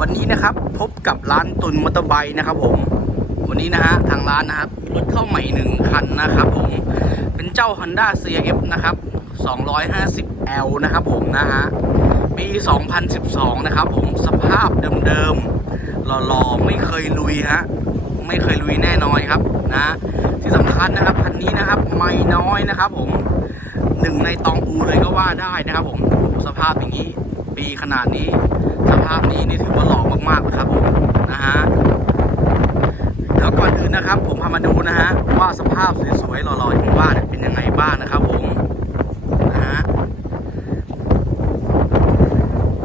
วันนี้นะครับพบกับร้านตุนมอเตอร์ไบค์นะครับ ผม วันนี้นะฮะทางร้านนะครับรถเข้าใหม่หนึ่งคันนะครับ ผม เป็นเจ้า Honda CRF นะครับ 250L นะครับ ผมนะฮะปี 2012 นะครับ ผมสภาพเดิมๆหล่อๆไม่เคยลุยฮะไม่เคยลุยแน่นอนครับนะที่สำคัญนะครับคันนี้นะครับไม่น้อยนะครับ ผมหนึ่งในตองอูเลยก็ว่าได้นะครับ ผมสภาพอย่างนี้ ปีขนาดนี้ สภาพนี้นี่ถือว่าหล่อมากๆนะครับผมนะฮะเดี๋ยวก่อนอื่นนะครับ ผมพามาดูนะฮะว่าสภาพสวยๆหล่อๆอย่างว่านเป็นยังไงบ้างนะครับผมนะฮะ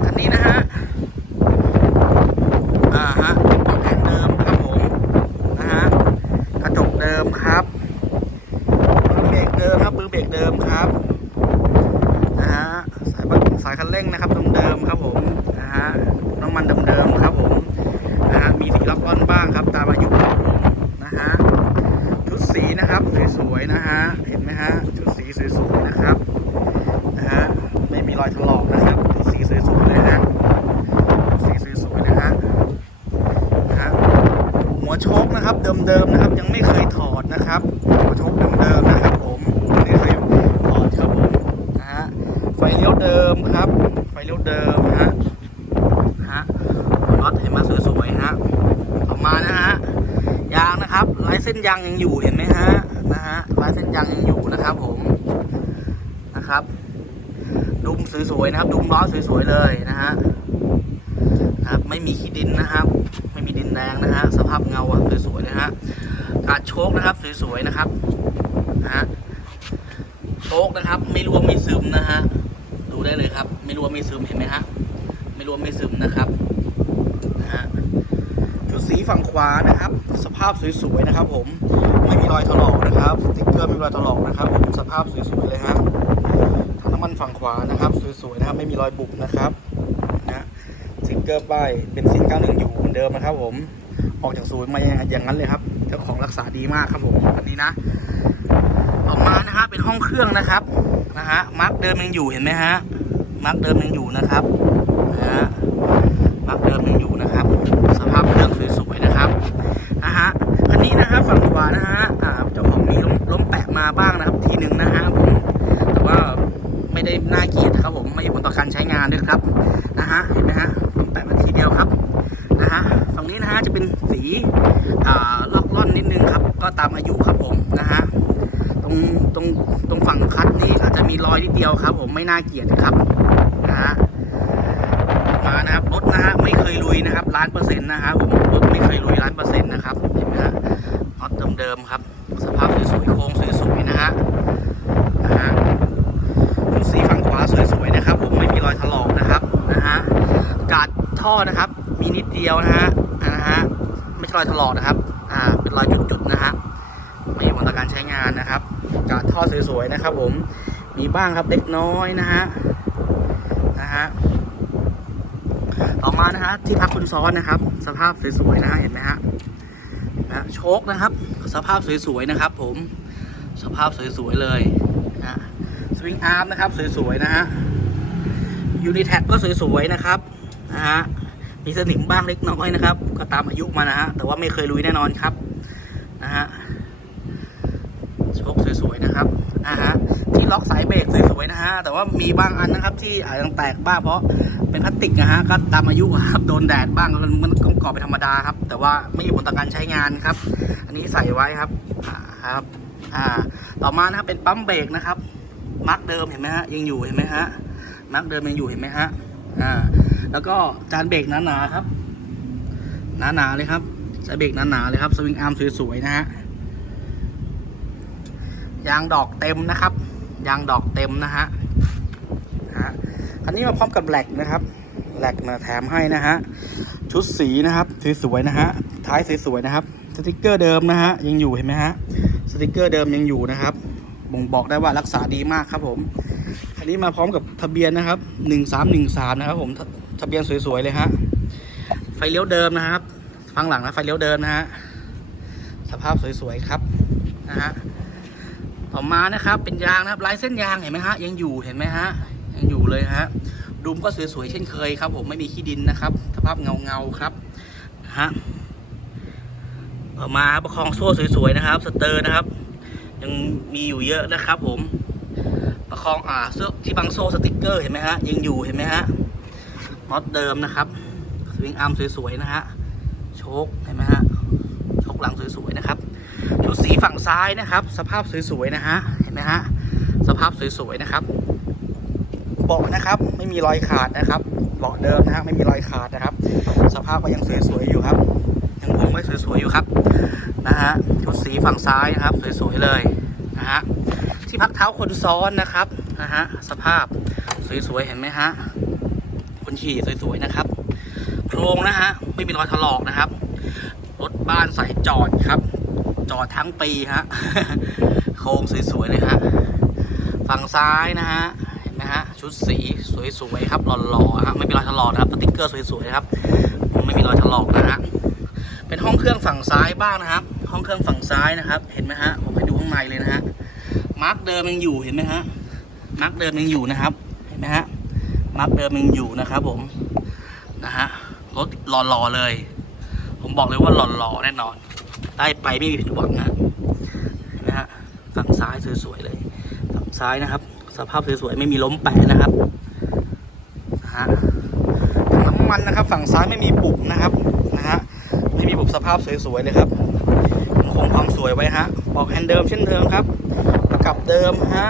คันนี้นะฮะอ่าฮะติดกล้องแผงเดิมครับผมนะฮะกระจกเดิมครับมือเบรกเดิมครับมือเบรกเดิมครับนะฮะสายบัสายคันเร่งนะครับเดิมๆครับผมนะฮะน้ำมันเดิมๆครับผมนะ ฮะมีสีล็อกก้อนบ้างครับตามอายุครับผมนะฮะชุดสีนะครับสวยๆนะฮะเห็นไหมฮะชุดสีสวยๆนะครับนะฮะไม่มีรอยถลอกนะครับชุดสีสวยๆเลยนะชุดสีสวยๆนะฮะนะฮะหัวโชคนะครับเดิมๆนะครับยังไม่เคยถอดนะครับ หัวโชคเดิมๆนะครับผมไม่เคยถอดครับผมนะฮะไฟเลี้ยวเดิมครับ ไฟเลี้ยวเดิมฮะนะฮะน็อตเห็นไหมสวยๆฮะ ต่อมานะฮะยางนะครับลายเส้นยางยังอยู่เห็นไหมฮะนะฮะลายเส้นยางยังอยู่นะครับผมนะครับ ดุมสวยๆนะครับ ดุมล้อสวยๆเลยนะฮะครับไม่มีขี้ดินนะครับ ไม่มีดินแดงนะฮะสภาพเงาสวยๆนะฮะการโชคนะครับสวยๆนะครับนะฮะโชคนะครับ ไม่รวมไม่ซึมนะฮะดูได้เลยครับ ไม่รวมไม่ซึมเห็นไหมฮะไม่รวมไม่ซึมนะครับนะฮะุดสีฝั่งขวานะครับ สภาพสวยๆนะครับผมไม่มีรอยถลอกนะครับสติ๊กเกอร์ไม่มีรอยถลอกนะครับผมสภาพสวยๆเลยฮะถังน้ำมันฝั่งขวานะครับสวยๆนะครับไม่มีรอยบุบนะครับนะสติ๊กเกอร์ป้ายเป็นซิน91อยู่เหมือนเดิมนะครับ ผมออกจากศูนย์มาอย่างนั้นเลยครับเจ้าของรักษาดีมากครับผมอันนี้นะ ออกมานะฮะเป็นห้องเครื่องนะครับนะฮะมาร์กเดิมยังอยู่เห็นไหมฮะมาร์กเดิมยังอยู่นะครับ ก็ตามอายุครับผมนะฮะตรงตรงตรงฝั่งคัดนี้อาจจะมีรอยนิดเดียวครับ ผมไม่น่าเกลียดครับนะฮะมานะครับรถนะฮะไม่เคยลุยนะครับล้านเปอร์เซ็นต์นะครับผมรถไม่เคยลุยล้านเปอร์เซ็นต์นะครับเห็นไหมฮะน็อตเดิมๆครับ สภาพสวยๆโค้งสวยๆนะฮะนะฮะสีฝั่งขวาสวยๆนะครับ ผมไม่มีรอยถลอกนะครับนะฮะกาดท่อนะครับ มีนิดเดียวนะฮะนะฮะไม่ใช่รอยถลอกนะครับอ่าเป็นรอยจุด ท่อสวยๆนะครับ ผมมีบ้างครับเล็กน้อยนะฮะนะฮะต่อมานะฮะที่พักคนซ้อนนะครับ สภาพสวยๆนะฮะเห็นไหมฮะนะโชคนะครับ สภาพสวยๆนะครับ ผมสภาพสวยๆเลยนะสวิงอาร์มนะครับสวยๆนะฮะยูนิแท็กก็สวยๆนะครับนะฮะมีสนิมบ้างเล็กน้อยนะครับ ก็ตามอายุมานะฮะแต่ว่าไม่เคยลุยแน่นอนครับนะฮะ โชคสวยๆนะครับอ่าฮะที่ล็อกสายเบรกสวยๆนะฮะแต่ว่ามีบางอันนะครับ ที่อาจจะแตกบ้างเพราะเป็นพลาสติกนะฮะก็ตามอายุครับโดนแดดบ้างมันมันก็ก่อเป็นธรรมดาครับ แต่ว่าไม่มีผลต่อการใช้งานครับ อันนี้ใส่ไว้ครับครับอ่าต่อมานะครับเป็นปั๊มเบรกนะครับมาร์กเดิมเห็นไหมฮะยังอยู่เห็นไหมฮะมาร์กเดิมยังอยู่เห็นไหมฮะอ่าแล้วก็จานเบรกหนาๆครับหนาๆเลยครับจานเบรกหนาๆเลยครับสวิงอาร์มสวยๆนะฮะ ยางดอกเต็มนะครับ ยางดอกเต็มนะฮะฮะอันนี้มาพร้อมกับแหลกนะครับแหลกมาแถมให้นะฮะชุดสีนะครับสวยๆนะฮะท้ายสวยๆนะครับ สติกเกอร์เดิมนะฮะยังอยู่เห็นไหมฮะสติกเกอร์เดิมยังอยู่นะครับบ่งบอกได้ว่ารักษาดีมากครับผม อันนี้มาพร้อมกับทะเบียนนะครับหนึ่งสามหนึ่งสามนะครับผมทะทะเบียนสวยๆเลยฮะไฟเลี้ยวเดิมนะครับ ฟังหลังนะไฟเลี้ยวเดิมนะฮะสภาพสวยๆครับนะฮะ ต่อมานะครับเป็นยางนะครับลายเส้นยางเห็นไหมฮะยังอยู่เห็นไหมฮะยังอยู่เลยฮะดุมก็สวยๆเช่นเคยครับ ผมไม่มีขี้ดินนะครับสภาพเงาๆครับฮะต่อมาประคองโซ่สวยๆนะครับ สเตอร์นะครับ ยังมีอยู่เยอะนะครับ ผมประคองอ่าเสื้อที่บังโซ่สติกเกอร์เห็นไหมฮะยังอยู่เห็นไหมฮะน็อตเดิมนะครับสวิงอาร์มสวยๆนะฮะโชคเห็นไหมฮะโชคหลังสวยๆนะครับ ฝั่งซ้ายนะครับ สภาพสวยๆนะฮะเห็นไหมฮะสภาพสวยๆนะครับเบาะนะครับ ไม่มีรอยขาดนะครับเบาะเดิมนะฮะไม่มีรอยขาดนะครับ สภาพก็ยังสวยๆอยู่ครับยังคงไว้สวยๆอยู่ครับนะฮะชุดสีฝั่งซ้ายนะครับ สวยๆเลยนะฮะที่พักเท้าคนซ้อนนะครับนะฮะสภาพสวยๆเห็นไหมฮะคนขี่สวยๆนะครับโครงนะฮะไม่มีรอยถลอกนะครับรถบ้านใส่จอดครับ จอดทั้งปีฮะ โครงสวยๆเลยฮะ ฝั่งซ้ายนะฮะเห็นไหมฮะ ชุดสีสวยๆครับหล่อๆฮะ ไม่มีรอยถลอกนะครับสติ๊กเกอร์สวยๆครับ ไม่มีรอยถลอกนะฮะ เป็นห้องเครื่องฝั่งซ้ายบ้างนะครับ ห้องเครื่องฝั่งซ้ายนะครับ เห็นไหมฮะ ผมให้ดูข้างในเลยนะฮะ มาร์กเดิมยังอยู่เห็นไหมฮะ มาร์กเดิมยังอยู่นะครับ เห็นไหมฮะ มาร์กเดิมยังอยู่นะครับ ผม นะฮะ รถหล่อๆเลย ผมบอกเลยว่าหล่อๆแน่นอน ได้ไปไม่มีผิดหวังนะเห็นไหมฮะฝั่งซ้ายสวยๆเลยฝั่งซ้ายนะครับ สภาพสวยๆไม่มีล้มแปะนะครับนะฮะน้ำมันนะครับ ฝั่งซ้ายไม่มีปุบนะครับนะฮะไม่มีปุบสภาพสวยๆเลยครับคงความสวยไว้ฮะบอกแฮนด์เดิมเช่นเดิมครับประกับเดิมฮะ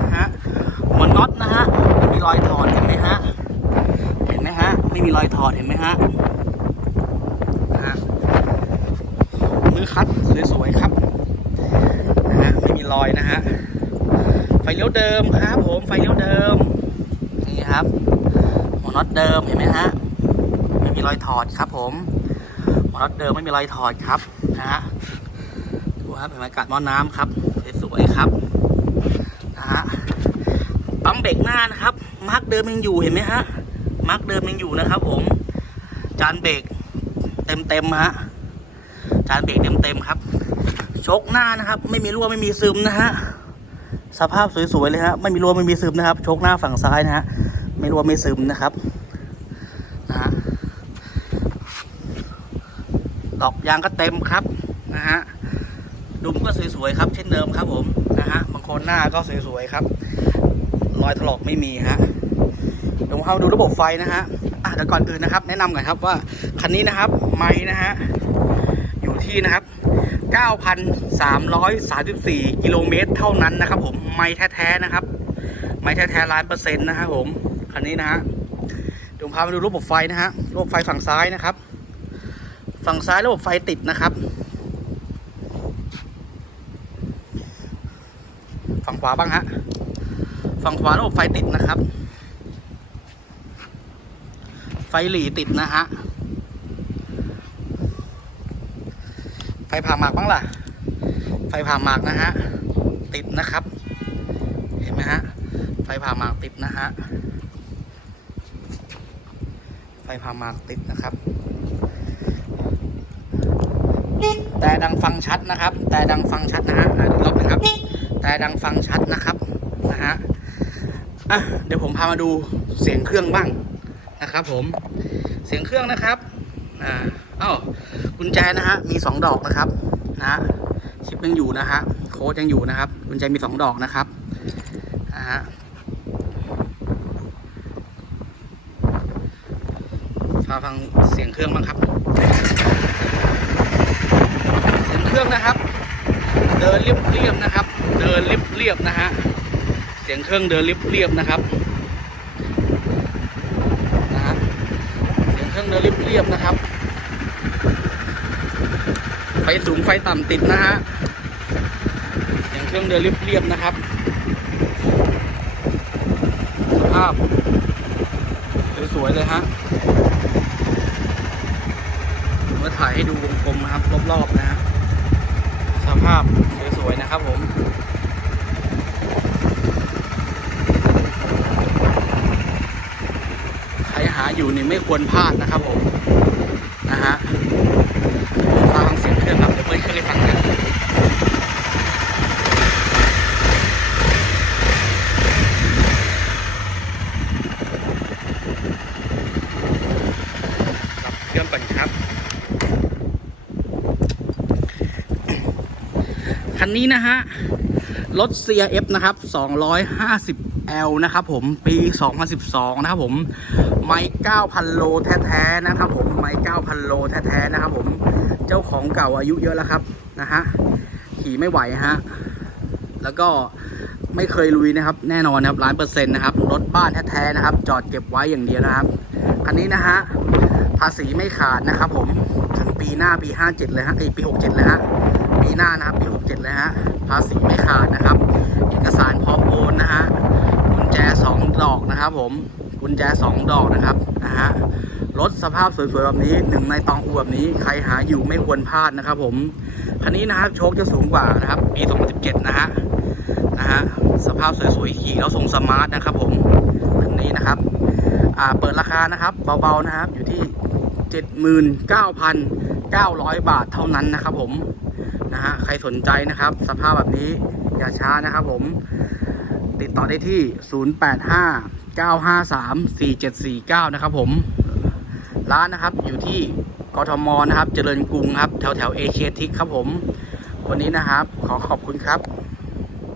นะฮะหัวน็อตนะฮะไม่มีรอยถอดเห็นไหมฮะเห็นไหมฮะไม่มีรอยถอดเห็นไหมฮะ มือคัดสวยๆครับนะฮะไม่มีรอยนะฮะไฟเลี้ยวเดิมครับผมไฟเลี้ยวเดิมนี่ครับหัวน็อตเดิมเห็นไหมฮะไม่มีรอยถอดครับ ผมหัวน็อตเดิมไม่มีรอยถอดครับนะฮะดูครับเห็นไหมกัดหม้อน้ำครับสวยๆครับนะฮะปั๊มเบรกหน้านะครับมาร์กเดิมยังอยู่เห็นไหมฮะมาร์กเดิมยังอยู่นะครับ ผมจานเบรกเต็มๆฮะ จานเบรกเต็มๆครับชกหน้านะครับ ไม่มีรั่วไม่มีซึมนะฮะสภาพสวยๆเลยฮะไม่มีรั่วไม่มีซึมนะครับชกหน้าฝั่งซ้ายนะฮะไม่รั่วไม่ซึมนะครับนะฮะดอกยางก็เต็มครับนะฮะดุมก็สวยๆครับ เช่นเดิมครับผมนะฮะบางคนหน้าก็สวยๆครับรอยถลอกไม่มีฮะเดี๋ยวเอาดูระบบไฟนะฮะอะแต่ก่อนอื่นนะครับ แนะนำก่อนครับว่าคันนี้นะครับไม้นะฮะ ที่นะครับ 9,334 กิโลเมตรเท่านั้นนะครับ ผมไม้แท้ๆนะครับ ไม้แท้ๆล้านเปอร์เซ็นต์นะครับผมคันนี้นะฮะเดี๋ยวผมพามาดูระบบไฟนะฮะระบบไฟฝั่งซ้ายนะครับ ฝั่งซ้ายระบบไฟติดนะครับ ฝั่งขวาบ้างฮะฝั่งขวาระบบไฟติดนะครับ ไฟหลีติดนะฮะ ไฟผ่าหมากบ้างล่ะ ไฟผ่าหมากนะฮะ ติดนะครับ เห็นไหมฮะ ไฟผ่าหมากติดนะฮะ ไฟผ่าหมากติดนะครับ แต่ดังฟังชัดนะครับ แต่ดังฟังชัดนะฮะอีกรอบนึงครับ แต่ดังฟังชัดนะครับ นะฮะ อะ เดี๋ยวผมพามาดูเสียงเครื่องบ้างนะครับ ผม เสียงเครื่องนะครับ อ่า กุญแจนะฮะมีสองดอกนะครับนะชิปยังอยู่นะฮะโค้ดยังอยู่นะครับกุญแจมีสองดอกนะครับนะฮะมาฟังเสียงเครื่องบ้างครับ เสียงเครื่องนะครับ เดินเรียบเรียบนะครับ เดินเรียบเรียบนะฮะเสียงเครื่องเดินเรียบเรียบนะครับนะฮะเสียงเครื่องเดินเรียบเรียบนะครับ ฟสูงไฟต่ำติดนะฮะเสียงเครื่องเดินเรียบๆนะครับสภาพสวยๆเลยฮะมจะถ่ายให้ดูวงกลมนะครับรอบๆนะฮะสภาพสวยๆนะครับผมใครหาอยู่นี่ไม่ควรพลาดนะครับผม นะฮะฟังเสียงเครื่องครับเดี๋ยวเปิดเครื่องให้ฟังกันำ ก่อนครับ คันนี้นะฮะ รถ CRF นะครับ 250L นะครับผม ปี 2012 นะครับผม ไม้9,000 โลแท้ๆ นะครับผม ไม้9,000 โลแท้ๆ นะครับผม เจ้าของเก่าอายุเยอะแล้วครับ นะฮะ ขี่ไม่ไหวฮะ แล้วก็ไม่เคยลุยนะครับ แน่นอนนะครับล้านเปอร์เซ็นต์นะครับ รถบ้านแท้ๆนะครับ จอดเก็บไว้อย่างเดียวนะครับ คันนี้นะฮะ ภาษีไม่ขาดนะครับผมถึงปีหน้าปี57เลยฮะไอปี67เลยฮะปีหน้านะครับปี67เลยฮะภาษีไม่ขาดนะครับ เอกสารพร้อมโอนนะฮะกุญแจ2ดอกนะครับ ผมกุญแจ2ดอกนะครับนะฮะรถสภาพสวยๆแบบนี้หนึ่งในตองอูแบบนี้ใครหาอยู่ไม่ควรพลาดนะครับ ผมคันนี้นะครับโชคจะสูงกว่านะครับปี2017นะฮะนะฮะสภาพสวยๆขี่แล้วทรงสมาร์ทนะครับ ผมคันนี้นะครับอ่าเปิดราคานะครับ เบาๆนะครับ อยู่ที่ 79,900 บาทเท่านั้นนะครับผมนะฮะใครสนใจนะครับ สภาพแบบนี้อย่าช้านะครับผม ติดต่อได้ที่ 0859534749 นะครับผม ร้านนะครับอยู่ที่กทมนะครับ เจริญกรุงครับ แถวแถวเอเชียทิกครับผม วันนี้นะครับ ขอขอบคุณครับ